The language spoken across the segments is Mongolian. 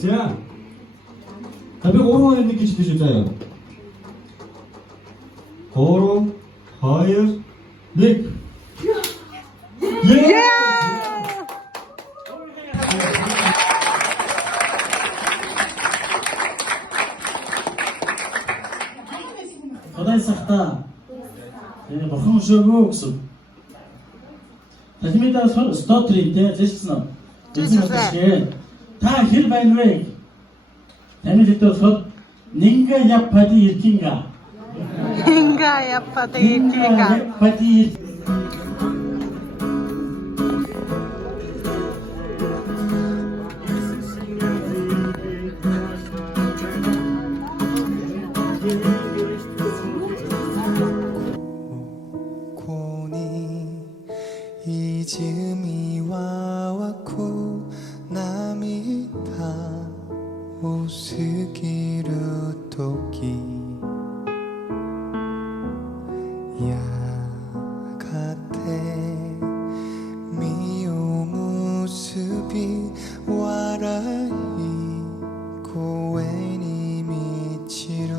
자, 답이 5번 이렇게 주시자요. 고로, 하여, 릭. 예! Одайсахта бурхан өшөөгөө гэсэн. Тахимидаа стотрийг те зэссэн. Зэссэн. Та хэр байна вэ? Таны хэд болохоор нинга яппади иркинга. Нинга яппади иркинга. 이즈미 와와쿠 나미다 오스기르 토끼 야가테 미오 무스비 와라이 고에니 미치루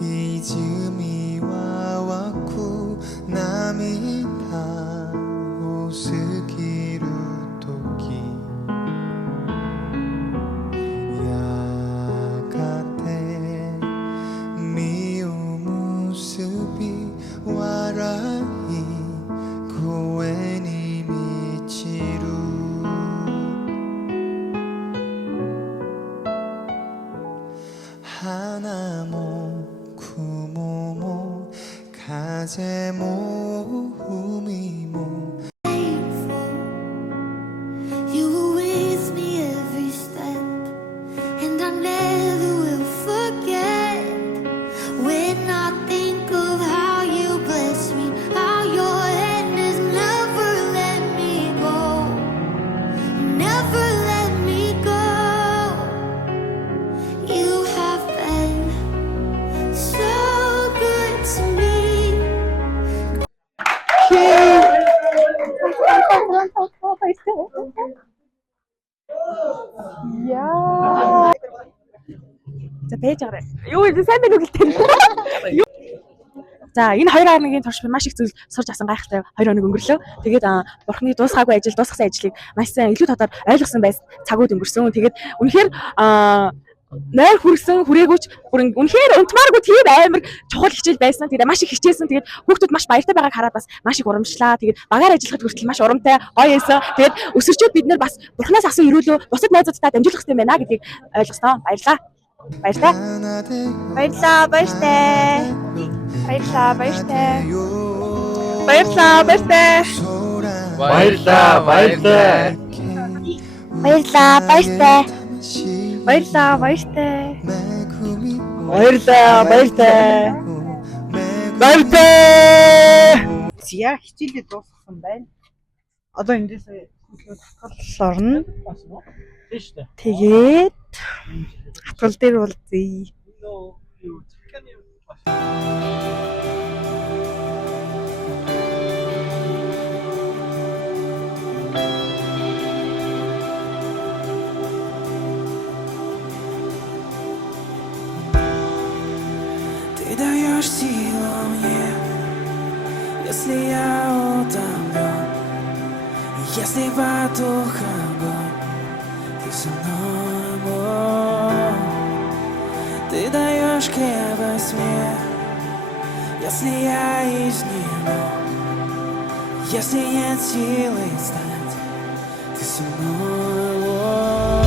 이즈미 와와쿠 나미다 오스기루 토끼 야가테 미오 무스비 와라이 고에니 미치루 하나모 구모모 가제모 후미모 You were with me every step, and I never will forget. When I think of how you bless me, how your hand has never let me go, never let me go. You have been so good to me. Яа. За байж байгаа. Юу вэ? Сайн байна уу гэлтэй. За энэ 2.1-ийн турш би маш их зүйл сурч авсан гайхалтай 2 хоног өнгөрлөө. Тэгээд бурхны дуусгаагүй ажил, дуусгасан ажлыг маш сайн илүү татаар ойлгосон байс цагууд өнгөрсөн. Тэгээд үнэхээр нойр хүрсэн хүрээгүүч үнэхээр унтмааргүй тийм амар чухал хичээл байсан. Тэгээд маш их хичээсэн. Тэгээд хүүхдүүд маш баяртай байгааг хараад бас маш их урамшлаа. Тэгээд багаар ажиллахад хүртэл маш урамтай гоё байсан. Тэгээд өсвөрчүүд бид нар бас бурхнаас асан өрөөлөө бусад найзуудтай дамжуулах хэрэгтэй байна гэдгийг ойлгосноо. Баярлалаа. Баярлалаа. Баярлалаа. Баярлалаа. Баярлалаа. Баярлалаа. Баярлалаа. Баярлалаа, баяртай. Баярлалаа. Баярлалаа. Зя хичээлээ дуусгасан байна. Одоо эндээс хатгал орно. Тэгээд хатгал дээр уулзъя. Ты даешь силу мне, если я утомлен, если потух огонь, ты со мной, Бог. Ты даешь крепость мне, если я изнемог, если нет силы встать, ты со мной, Бог.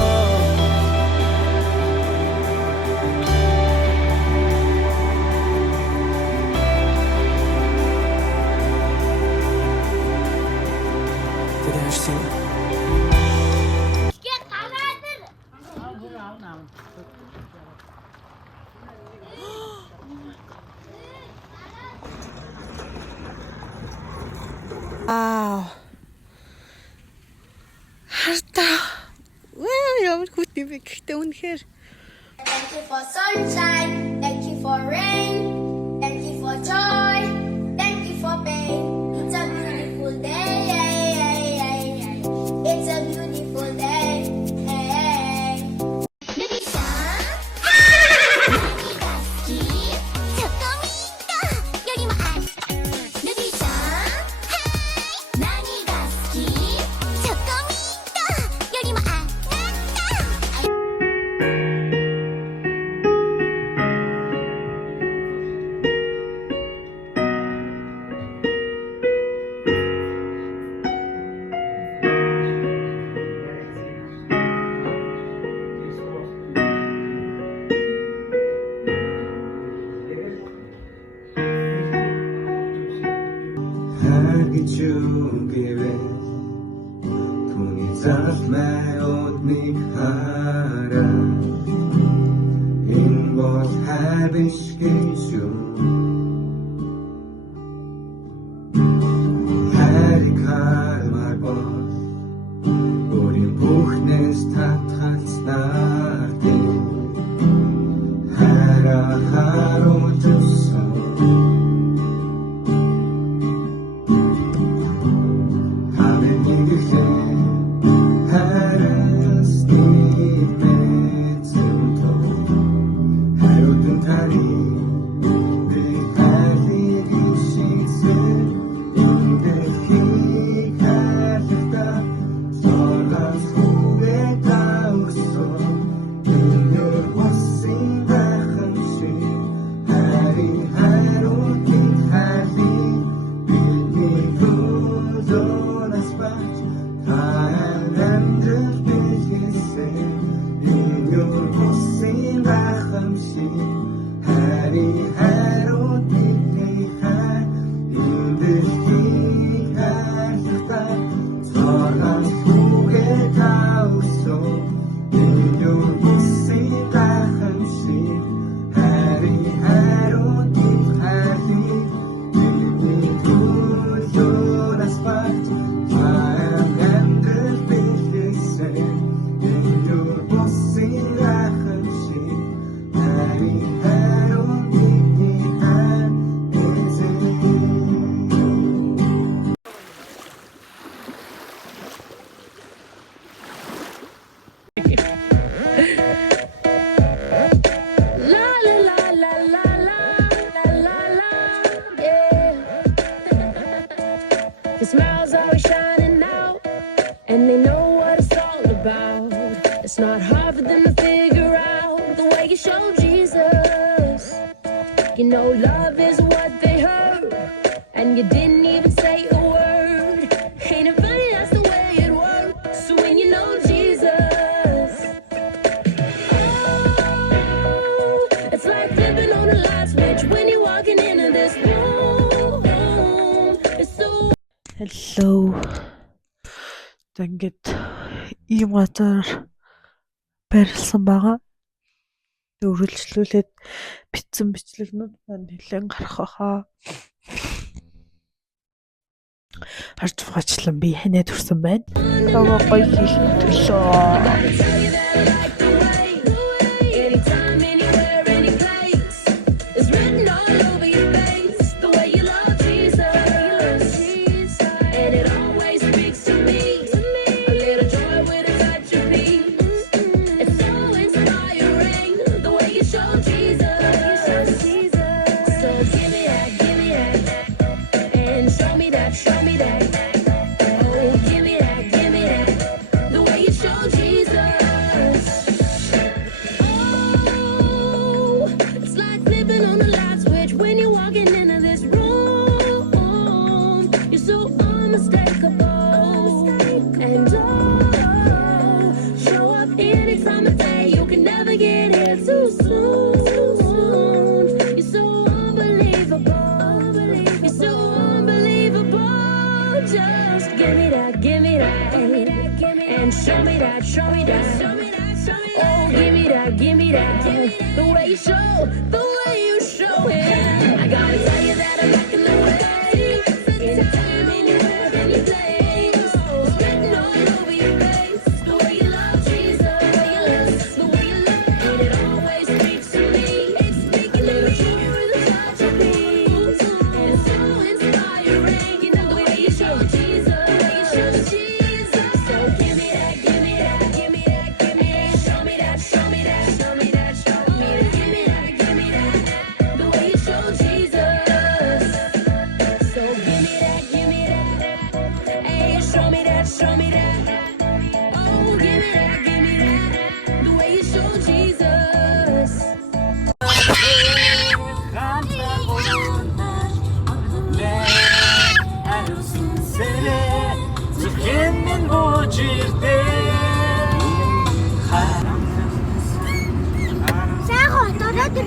Ты даешь силу. Хартаа. Ямар хүүтэй бэ гэхдээ үнэхээр Thank you for sunshine, thank you for rain, thank you for joy, thank you for pain. It's a beautiful day. It's a beautiful day. 루비상, 나니가 스키, 조금이니까 요리만 안. 루비상, 나니가 스키, 조금이니까 요리만 안. 하기 주기에 돈이 잡매 옷nik hara in was habe ich geschaut Herikal my boss und im Buchnes tat's nach dem haro jusso His smile's always shining out, and they know what it's all about. It's not hard for them to figure out the way you show Jesus. You know love is what they heard, and you didn't even say a word. Ain't it funny, that's the way it works when you know Jesus. Oh, it's like flipping on a light switch when you're walking into this room. It's so Hello. За ингээд ийм газар барилсан байгаа. Өргөлжлүүлээд бичсэн бичлэгнүүд маань нэлээд гарах байхаа. Харж байгаачлан би ханаа төрсөн байна. Нөгөө гоё хийх төлөө. The way you show, the way you show it. I gotta tell you that I'm liking the way. Anytime, anywhere, any place. It's written all over your face. The way you love Jesus, the way you love, and it always speaks to me. It's speaking to me with a touch of peace. тэр